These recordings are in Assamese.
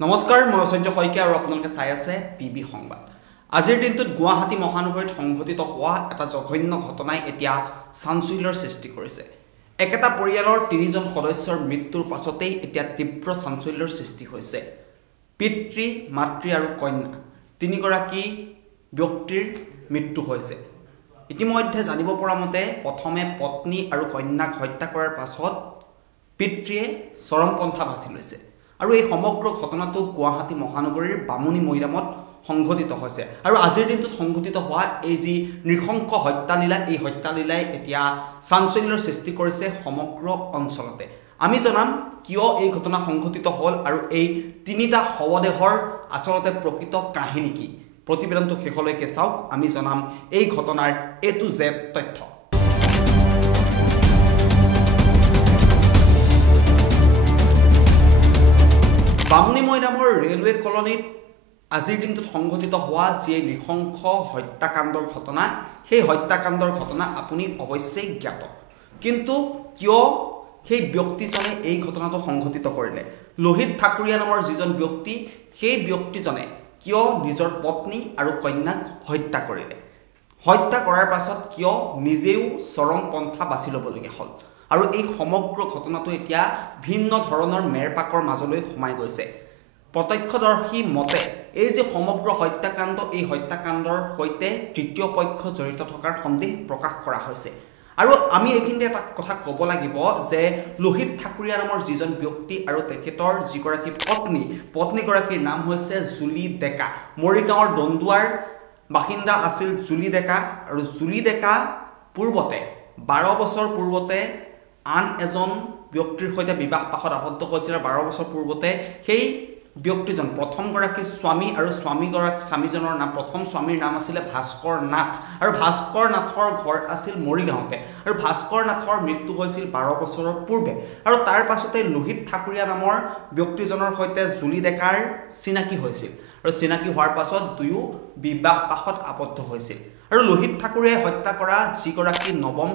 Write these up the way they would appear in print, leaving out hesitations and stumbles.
নমস্কাৰ মই অসঞ্জয় শইকীয়া আৰু আপোনালোকে চাই আছে পিবি সংবাদ। আজিৰ দিনটোত গুৱাহাটী মহানগৰীত সংঘটিত হোৱা এটা জঘন্য ঘটনাই এতিয়া চাঞ্চল্যৰ সৃষ্টি কৰিছে। একেটা পৰিয়ালৰ ৩জন সদস্যৰ মৃত্যুৰ পাছতেই এতিয়া তীব্ৰ চাঞ্চল্যৰ সৃষ্টি হৈছে। পিতৃ, মাতৃ আৰু কন্যা তিনিগৰাকী ব্যক্তিৰ মৃত্যু হৈছে। ইতিমধ্যে জানিব পৰা মতে প্ৰথমে পত্নী আৰু কন্যাক হত্যা কৰাৰ পাছত পিতৃয়ে চৰমপন্থা বাছি লৈছে। আৰু এই সমগ্ৰ ঘটনাটো গুৱাহাটী মহানগৰীৰ বামুণী মৈদামত সংঘটিত হৈছে। আৰু আজিৰ দিনটোত সংঘটিত হোৱা এই যি নৃশংস হত্যালীলা, এই হত্যালীলাই এতিয়া চাঞ্চল্যৰ সৃষ্টি কৰিছে সমগ্ৰ অঞ্চলতে। আমি জনাম কিয় এই ঘটনা সংঘটিত হ'ল আৰু এই তিনিটা শৱদেহৰ আচলতে প্ৰকৃত কাহিনী কি। প্ৰতিবেদনটো শেষলৈকে চাওক, আমি জনাম এই ঘটনাৰ A to Z তথ্য। বামুণী মৈদামৰ ৰেলৱে কলনীত আজিৰ দিনটোত সংঘটিত হোৱা যি নৃশংস হত্যাকাণ্ডৰ ঘটনা, সেই হত্যাকাণ্ডৰ ঘটনা আপুনি অৱশ্যেই জ্ঞাত। কিন্তু কিয় সেই ব্যক্তিজনে এই ঘটনাটো সংঘটিত কৰিলে? লোহিত ঠাকুৰীয়া নামৰ যিজন ব্যক্তি, সেই ব্যক্তিজনে কিয় নিজৰ পত্নী আৰু কন্যাক হত্যা কৰিলে? হত্যা কৰাৰ পাছত কিয় নিজেও চৰমপন্থা বাছি ল'বলগীয়া হ'ল? আৰু এই সমগ্ৰ ঘটনাটো এতিয়া ভিন্ন ধৰণৰ মেৰপাকৰ মাজলৈ সোমাই গৈছে। প্ৰত্যক্ষদৰ্শী মতে এই যে সমগ্ৰ হত্যাকাণ্ড, এই হত্যাকাণ্ডৰ সৈতে তৃতীয় পক্ষ জড়িত থকাৰ সন্দেহ প্ৰকাশ কৰা হৈছে। আৰু আমি এইখিনিতে এটা কথা ক'ব লাগিব যে লোহিত ঠাকুৰীয়া নামৰ যিজন ব্যক্তি আৰু তেখেতৰ যিগৰাকী পত্নীগৰাকীৰ নাম হৈছে জুলি ডেকা। মৰিগাঁৱৰ দন্দুৱাৰ বাসিন্দা আছিল জুলি ডেকা। আৰু জুলি ডেকা পূৰ্বতে 12 বছৰ পূৰ্বতে আন এজন ব্যক্তিৰ সৈতে বিবাহ পাশত আবদ্ধ হৈছিল। 12 বছৰ পূৰ্বতে সেই ব্যক্তিজন প্ৰথমগৰাকী স্বামী আৰু স্বামীজনৰ নাম, প্ৰথম স্বামীৰ নাম আছিলে ভাস্কৰ নাথ। আৰু ভাস্কৰ নাথৰ ঘৰ আছিল মৰিগাঁৱতে। আৰু ভাস্কৰ নাথৰ মৃত্যু হৈছিল 12 বছৰৰ পূৰ্বে। আৰু তাৰ পাছতে লোহিত ঠাকুৰীয়া নামৰ ব্যক্তিজনৰ সৈতে জুলি ডেকাৰ চিনাকি হৈছিল। আৰু চিনাকি হোৱাৰ পাছত দুয়ো বিবাহ পাশত আবদ্ধ হৈছিল। আৰু লোহিত ঠাকুৰীয়াই হত্যা কৰা যিগৰাকী নৱম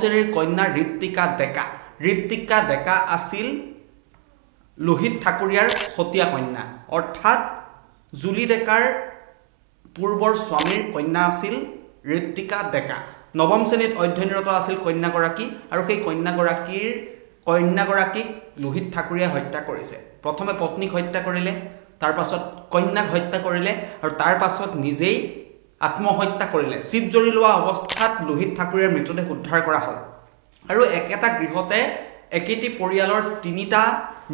শ্ৰেণীৰ কন্যা ঋত্বিকা ডেকা আছিল লোহিত ঠাকুৰীয়াৰ সতীয়া কন্যা, অৰ্থাৎ জুলি ডেকাৰ পূৰ্বৰ স্বামীৰ কন্যা আছিল ঋত্বিকা ডেকা। নৱম শ্ৰেণীত অধ্যয়নৰত আছিল কন্যাগৰাকী। আৰু সেই কন্যাগৰাকীক লোহিত ঠাকুৰীয়াই হত্যা কৰিছে। প্ৰথমে পত্নীক হত্যা কৰিলে, তাৰ পাছত কন্যাক হত্যা কৰিলে, আৰু তাৰ পাছত নিজেই আত্মহত্যা কৰিলে। চিপ জৰি লোৱা অৱস্থাত লোহিত ঠাকুৰীয়াৰ মৃতদেহ উদ্ধাৰ কৰা হ'ল। আৰু একেটা গৃহতে একেটি পৰিয়ালৰ 3টা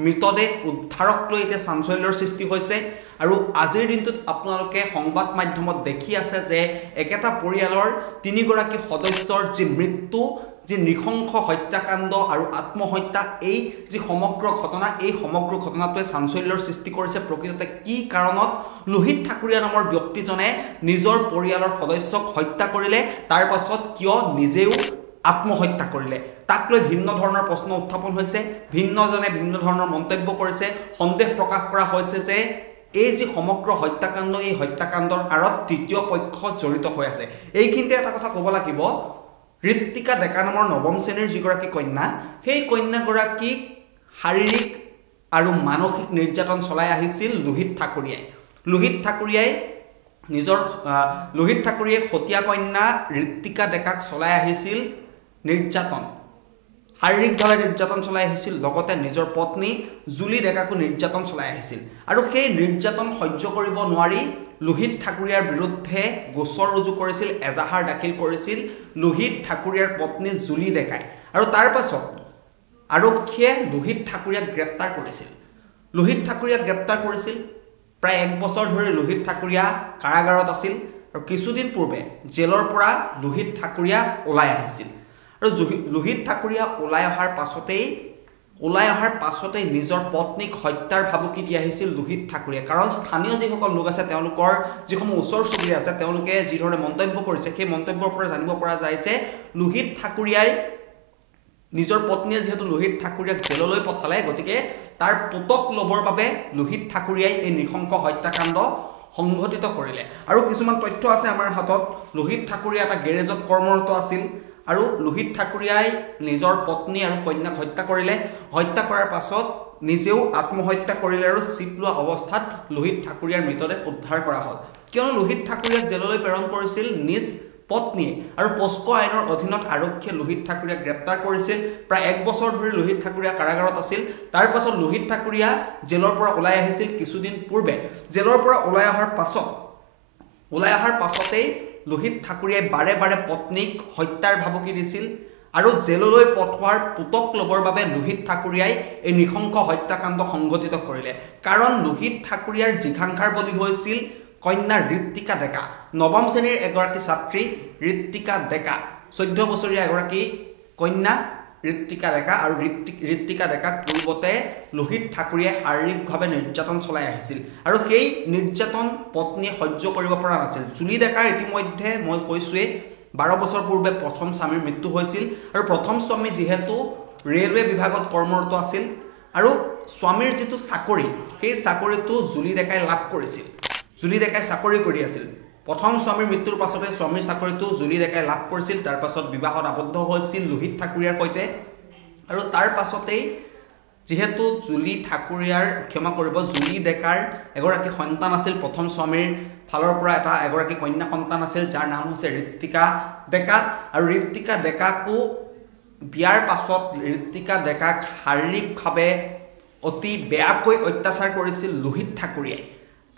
মৃতদেহ উদ্ধাৰক লৈ এতিয়া চাঞ্চল্যৰ সৃষ্টি হৈছে। আৰু আজিৰ দিনটোত আপোনালোকে সংবাদ মাধ্যমত দেখি আছে যে একেটা পৰিয়ালৰ 3গৰাকী সদস্যৰ যি মৃত্যু, যি নৃশংস হত্যাকাণ্ড আৰু আত্মহত্যা, এই যি সমগ্ৰ ঘটনা, এই সমগ্ৰ ঘটনাটোৱে চাঞ্চল্যৰ সৃষ্টি কৰিছে। প্ৰকৃততে কি কাৰণত লোহিত ঠাকুৰীয়া নামৰ ব্যক্তিজনে নিজৰ পৰিয়ালৰ সদস্যক হত্যা কৰিলে, তাৰ পাছত কিয় নিজেও আত্মহত্যা কৰিলে, তাক লৈ ভিন্ন ধৰণৰ প্ৰশ্ন উত্থাপন হৈছে। ভিন্নজনে ভিন্ন ধৰণৰ মন্তব্য কৰিছে। সন্দেহ প্ৰকাশ কৰা হৈছে যে এই যি সমগ্ৰ হত্যাকাণ্ড, এই হত্যাকাণ্ডৰ আঁৰত তৃতীয় পক্ষ জড়িত হৈ আছে। এইখিনিতে এটা কথা ক'ব লাগিব, ঋত্বিকা ডেকা নামৰ নৱম শ্ৰেণীৰ যিগৰাকী কন্যা, সেই কন্যাগৰাকীক শাৰীৰিক আৰু মানসিক নিৰ্যাতন চলাই আহিছিল লোহিত ঠাকুৰীয়াই। লোহিত ঠাকুৰীয়াই সতীয়া কন্যা ঋত্বিকা ডেকাক চলাই আহিছিল শাৰীৰিকভাৱে নিৰ্যাতন চলাই আহিছিল। লগতে নিজৰ পত্নী জুলি ডেকাকো নিৰ্যাতন চলাই আহিছিল। আৰু সেই নিৰ্যাতন সহ্য কৰিব নোৱাৰি লোহিত ঠাকুৰীয়াৰ বিৰুদ্ধে গোচৰ ৰুজু কৰিছিল, এজাহাৰ দাখিল কৰিছিল লোহিত ঠাকুৰীয়াৰ পত্নী জুলি ডেকাই। আৰু তাৰ পাছত আৰক্ষীয়ে লোহিত ঠাকুৰীয়াক গ্ৰেপ্তাৰ কৰিছিল। প্ৰায় 1 বছৰ ধৰি লোহিত ঠাকুৰীয়া কাৰাগাৰত আছিল। আৰু কিছুদিন পূৰ্বে জেলৰ পৰা লোহিত ঠাকুৰীয়া ওলাই আহিছিল। আৰু লোহিত ঠাকুৰীয়া ওলাই অহাৰ পাছতেই নিজৰ পত্নীক হত্যাৰ ভাবুকি দি আহিছিল লোহিত ঠাকুৰীয়া। কাৰণ স্থানীয় যিসকল লোক আছে, তেওঁলোকৰ যিসমূহ ওচৰ চুবুৰীয়া আছে, তেওঁলোকে যিধৰণে মন্তব্য কৰিছে, সেই মন্তব্যৰ পৰা জানিব পৰা যায় যে লোহিত ঠাকুৰীয়াই নিজৰ পত্নীয়ে যিহেতু লোহিত ঠাকুৰীয়াক জেললৈ পঠালে, গতিকে তাৰ পুতক ল'বৰ বাবে লোহিত ঠাকুৰীয়াই এই নৃশংস হত্যাকাণ্ড সংঘটিত কৰিলে। আৰু কিছুমান তথ্য আছে আমাৰ হাতত। লোহিত ঠাকুৰীয়া এটা গেৰেজত কৰ্মৰত আছিল। আৰু লোহিত ঠাকুৰীয়াই নিজৰ পত্নী আৰু কন্যাক হত্যা কৰিলে। হত্যা কৰাৰ পাছত নিজেও আত্মহত্যা কৰিলে আৰু চিপ লোৱা অৱস্থাত লোহিত ঠাকুৰীয়াৰ মৃতদেহ উদ্ধাৰ কৰা হ'ল কিয়নো লোহিত ঠাকুৰীয়াক জেললৈ প্ৰেৰণ কৰিছিল নিজ পত্নীয়ে আৰু পস্কো আইনৰ অধীনত আৰক্ষীয়ে লোহিত ঠাকুৰীয়াক গ্ৰেপ্তাৰ কৰিছিল প্ৰায় 1 বছৰ ধৰি লোহিত ঠাকুৰীয়া কাৰাগাৰত আছিল তাৰ পাছত লোহিত ঠাকুৰীয়া জেলৰ পৰা ওলাই আহিছিল কিছুদিন পূৰ্বে জেলৰ পৰা ওলাই অহাৰ পাছতেই লোহিত ঠাকুৰীয়াই বাৰে বাৰে পত্নীক হত্যাৰ ভাবুকি দিছিল আৰু জেললৈ পঠোৱাৰ পুতক লবৰ বাবে লোহিত ঠাকুৰীয়াই এই নৃশংস হত্যাকাণ্ড সংঘটিত কৰিলে কাৰণ লোহিত ঠাকুৰীয়াৰ জিঘাংঘাৰ বলি হৈছিল কন্যা ঋত্বিকা ডেকা নৱম শ্ৰেণীৰ এগৰাকী ছাত্ৰী ঋত্বিকা ডেকা 14 বছৰীয়া এগৰাকী কন্যা ঋত্বিকা ডেকা আৰু ঋত্বিকা ডেকাক পূৰ্বতে লোহিত ঠাকুৰীয়াই শাৰীৰিকভাৱে নিৰ্যাতন চলাই আহিছিল আৰু সেই নিৰ্যাতন পত্নীয়ে সহ্য কৰিব পৰা নাছিল জুলি ডেকাৰ ইতিমধ্যে মই কৈছোৱে 12 বছৰ পূৰ্বে প্ৰথম স্বামীৰ মৃত্যু হৈছিল আৰু প্ৰথম স্বামী যেহেতু ৰেলৱে বিভাগত কৰ্মৰত আছিল আৰু স্বামীৰ যেটো চাকৰি সেই চাকৰিটো জুলি ডেকাই লাভ কৰিছিল জুলি ডেকাই চাকৰি কৰি আছিল প্ৰথম স্বামীৰ মৃত্যুৰ পাছতে স্বামীৰ চাকৰিটো জুলি ডেকাই লাভ কৰিছিল তাৰ পাছত বিবাহত আবদ্ধ হৈছিল লোহিত ঠাকুৰীয়াৰ সৈতে আৰু তাৰ পাছতেই যেহেতু জুলি ঠাকুৰীয়াৰ ক্ষমা কৰিব জুলি ডেকাৰ এগৰাকী সন্তান আছিল প্ৰথম স্বামীৰ ফালৰ পৰা এটা এগৰাকী কন্যা সন্তান আছিল যাৰ নাম হৈছে ঋত্বিকা ডেকা আৰু ঋত্বিকা ডেকাকো বিয়াৰ পাছত ঋত্বিকা ডেকাক শাৰীৰিকভাৱে অতি বেয়াকৈ অত্যাচাৰ কৰিছিল লোহিত ঠাকুৰীয়াই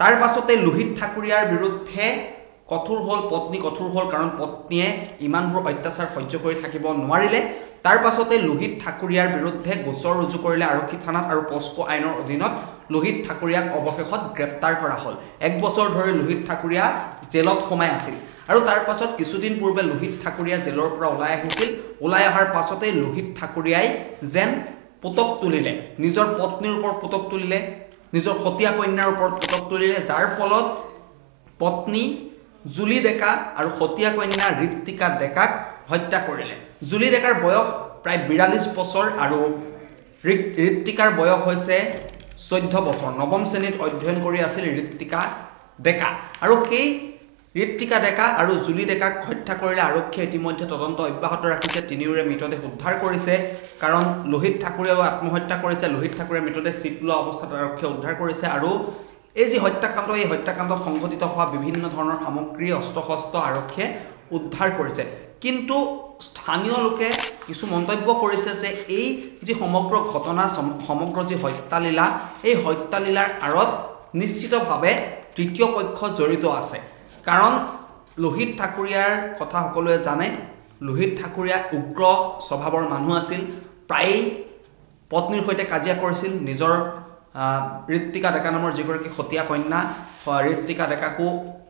তাৰ পাছতে লোহিত ঠাকুৰীয়াৰ বিৰুদ্ধে কঠোৰ হ'ল পত্নী কঠোৰ হ'ল কাৰণ পত্নীয়ে ইমানবোৰ অত্যাচাৰ সহ্য কৰি থাকিব নোৱাৰিলে তাৰ পাছতে লোহিত ঠাকুৰীয়াৰ বিৰুদ্ধে গোচৰ ৰুজু কৰিলে আৰক্ষী থানাত আৰু পস্কো আইনৰ অধীনত লোহিত ঠাকুৰীয়াক অৱশেষত গ্ৰেপ্তাৰ কৰা হ'ল 1 বছৰ ধৰি লোহিত ঠাকুৰীয়া জেলত সোমাই আছিল আৰু তাৰ পাছত কিছুদিন পূৰ্বে লোহিত ঠাকুৰীয়া জেলৰ পৰা ওলাই আহিছিল ওলাই অহাৰ পাছতে লোহিত ঠাকুৰীয়াই যেন পুতক তুলিলে নিজৰ পত্নীৰ ওপৰত পুতক তুলিলে নিজৰ হতিয়া কন্যাৰ ওপৰত পুতক তুলিলে যাৰ ফলত পত্নী জুলি ডেকা আৰু হতিয়া কন্যা ঋত্বিকা ডেকাক হত্যা কৰিলে জুলি ডেকাৰ বয়স প্ৰায় 42 বছৰ আৰু ঋত্বিকাৰ বয়স হৈছে 14 বছৰ নৱম শ্ৰেণীত অধ্যয়ন কৰি আছিল ঋত্বিকা ডেকা আৰু সেই ঋত্বিকা ডেকা আৰু জুলি ডেকাক হত্যা কৰিলে আৰক্ষীয়ে ইতিমধ্যে তদন্ত অব্যাহত ৰাখিছে তিনিওৰে মৃতদেহ উদ্ধাৰ কৰিছে কাৰণ লোহিত ঠাকুৰীয়াও আত্মহত্যা কৰিছে লোহিত ঠাকুৰীয়াৰ মৃতদেহ চিপ লোৱা অৱস্থাত আৰক্ষীয়ে উদ্ধাৰ কৰিছে আৰু এই যে হত্যাকাণ্ড এই হত্যাকাণ্ডত সংঘটিত হোৱা বিভিন্ন ধৰণৰ সামগ্ৰী অস্ত্ৰ-শস্ত্ৰ আৰক্ষীয়ে উদ্ধাৰ কৰিছে কিন্তু স্থানীয় লোকে কিছু মন্তব্য কৰিছে যে এই যে সমগ্ৰ ঘটনা সমগ্ৰ যে হত্যালীলা এই হত্যালীলাৰ আঁৰত নিশ্চিতভাৱে তৃতীয় পক্ষ জড়িত আছে কাৰণ লোহিত ঠাকুৰীয়াৰ কথা সকলোৱে জানে লোহিত ঠাকুৰীয়া উগ্ৰ স্বভাৱৰ মানুহ আছিল প্ৰায় পত্নীৰ সৈতে কাজিয়া কৰিছিল নিজৰ ঋত্বিকা ডেকা নামৰ যিগৰাকী হতিয়া কন্যা ঋত্বিকা ডেকাকো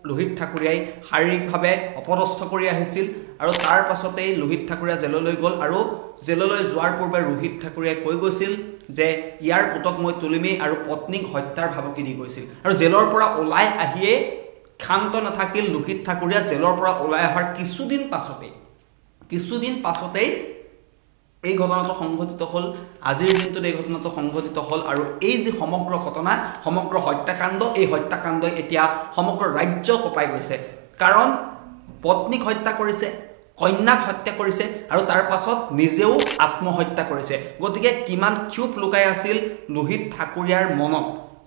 লোহিত ঠাকুৰীয়াই শাৰীৰিকভাৱে অপদস্থ কৰি আহিছিল আৰু তাৰ পাছতেই লোহিত ঠাকুৰীয়া জেললৈ গ'ল আৰু জেললৈ যোৱাৰ পূৰ্বে লোহিত ঠাকুৰীয়াই কৈ গৈছিল যে ইয়াৰ পুতক মই তুলিমেই আৰু পত্নীক হত্যাৰ ভাবুকি দি গৈছিল আৰু জেলৰ পৰা ওলাই আহিয়ে ক্ষান্ত নাথাকিল লোহিত ঠাকুৰীয়া জেলৰ পৰা ওলাই অহাৰ কিছুদিন পাছতেই এই ঘটনাটো সংঘটিত হ'ল আজিৰ দিনটোত এই ঘটনাটো সংঘটিত হ'ল আৰু এই যে সমগ্ৰ ঘটনা সমগ্ৰ হত্যাকাণ্ড এই হত্যাকাণ্ডই এতিয়া সমগ্ৰ ৰাজ্য কঁপাই গৈছে কাৰণ পত্নীক হত্যা কৰিছে কন্যাক হত্যা কৰিছে আৰু তাৰ পাছত নিজেও আত্মহত্যা কৰিছে গতিকে কিমান ক্ষোভ লুকাই আছিল লোহিত ঠাকুৰীয়াৰ মনত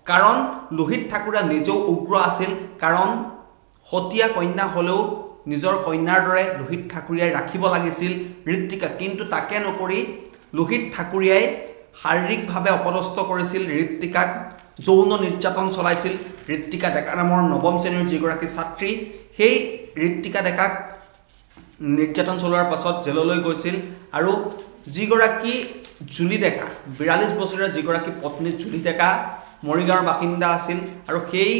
কাৰণ লোহিত ঠাকুৰীয়া নিজেও উগ্ৰ আছিল কাৰণ হতিয়া কন্যা হলেও নিজৰ কন্যাৰ দৰে লোহিত ঠাকুৰীয়াই ৰাখিব লাগিছিল ঋত্বিকা কিন্তু তাকে নকৰি লোহিত ঠাকুৰীয়াই শাৰীৰিকভাৱে অপদস্থ কৰিছিল ঋত্বিকাক যৌন নিৰ্যাতন চলাইছিল ঋত্বিকা ডেকা নামৰ নৱম শ্ৰেণীৰ যিগৰাকী ছাত্ৰী সেই ঋত্বিকা ডেকাক নিৰ্যাতন চলোৱাৰ পাছত জেললৈ গৈছিল আৰু যিগৰাকী জুলি ডেকা 42 বছৰীয়া যিগৰাকী পত্নী জুলি ডেকা মৰিগাঁৱৰ বাসিন্দা আছিল আৰু সেই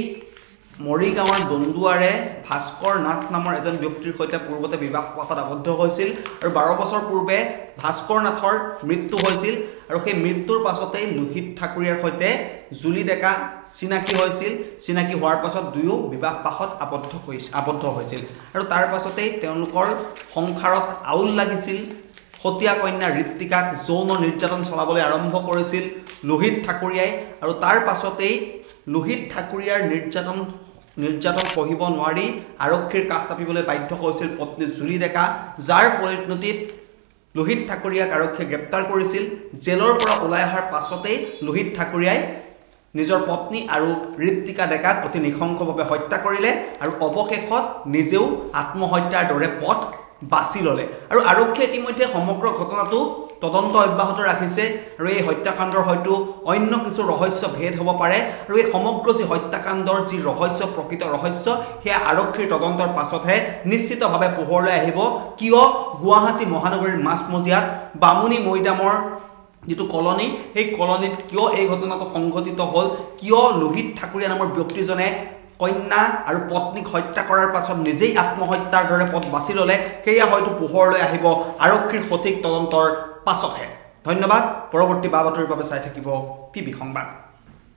মৰিগাঁৱৰ দন্দুৱাৰে ভাস্কৰ নাথ নামৰ এজন ব্যক্তিৰ সৈতে পূৰ্বতে বিবাহ পাশত আবদ্ধ হৈছিল আৰু 12 বছৰ পূৰ্বে ভাস্কৰ নাথৰ মৃত্যু হৈছিল আৰু সেই মৃত্যুৰ পাছতেই লোহিত ঠাকুৰীয়াৰ সৈতে জুলি ডেকা চিনাকি হৈছিল চিনাকি হোৱাৰ পাছত দুয়ো বিবাহ পাশত আবদ্ধ হৈছিল আৰু তাৰ পাছতেই তেওঁলোকৰ সংসাৰত আউল লাগিছিল হতিয়া কন্যা ঋত্বিকাক যৌন নিৰ্যাতন চলাবলৈ আৰম্ভ কৰিছিল লোহিত ঠাকুৰীয়াই আৰু তাৰ পাছতেই লোহিত ঠাকুৰীয়াৰ নিৰ্যাতন সহিব নোৱাৰি আৰক্ষীৰ কাষ চাপিবলৈ বাধ্য হৈছিল পত্নী জুলি ডেকা যাৰ পৰিণতিত লোহিত ঠাকুৰীয়াক আৰক্ষীয়ে গ্ৰেপ্তাৰ কৰিছিল জেলৰ পৰা ওলাই অহাৰ পাছতেই লোহিত ঠাকুৰীয়াই নিজৰ পত্নী আৰু ঋত্বিকা ডেকাক অতি নৃশংসভাৱে হত্যা কৰিলে আৰু অৱশেষত নিজেও আত্মহত্যাৰ দৰে পথ বাছি ল'লে আৰু আৰক্ষীয়ে ইতিমধ্যে সমগ্ৰ ঘটনাটো তদন্ত অব্যাহত ৰাখিছে আৰু এই হত্যাকাণ্ডৰ হয়তো অন্য কিছু ৰহস্য ভেদ হ'ব পাৰে আৰু এই সমগ্ৰ যি হত্যাকাণ্ডৰ যি ৰহস্য প্ৰকৃত ৰহস্য সেয়া আৰক্ষীৰ তদন্তৰ পাছতহে নিশ্চিতভাৱে পোহৰলৈ আহিব কিয় গুৱাহাটী মহানগৰীৰ মাজমজিয়াত বামুণী মৈদামৰ যিটো কলনী সেই কলনীত কিয় এই ঘটনাটো সংঘটিত হ'ল কিয় লোহিত ঠাকুৰীয়া নামৰ ব্যক্তিজনে কন্যা আৰু পত্নীক হত্যা কৰাৰ পাছত নিজেই আত্মহত্যাৰ দৰে পথ বাছি ল'লে সেয়া হয়তো পোহৰলৈ আহিব আৰক্ষীৰ সঠিক তদন্তৰ পাছতহে ধন্যবাদ পৰৱৰ্তী বা বাতৰিৰ বাবে চাই থাকিব পিবি সংবাদ